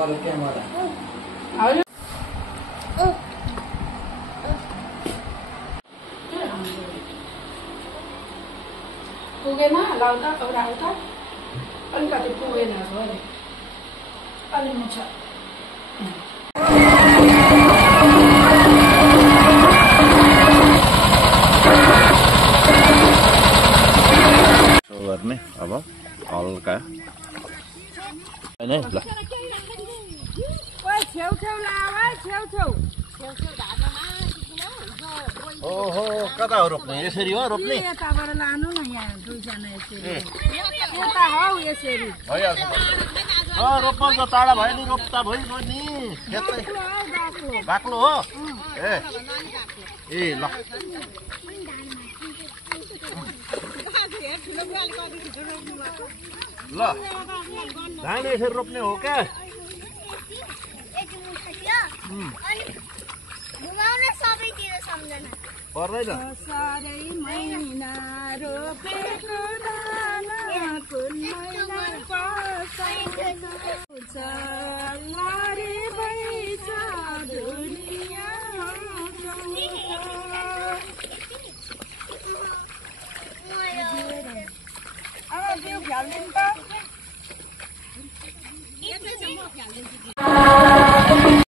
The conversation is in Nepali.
बरु क्यामेरा पुगेन लाउ त एउटा आउ त अलिकति पुगेन अरे अलिक छ गर्ने अब हल्का हैन ल ओइ छेउ छेउ लाउ है छेउ छेउ ओहो कता हो रोप्ने यसरी हो रोप्ने यताबाट लानु न यहाँ दुईजना यसरी यता हौ यसरी भइहाल्छ रोप्नु त टाढा भयो नि रोप्ता भयो नि बाक्लो हो ए ल ल धान यसरी रोप्ने हो क्या पर्दैन सारै महिना रोपेको दाना कुन महिना पर्छ लारे बैछ दुनिया अब त्यो फ्याल्दिनु त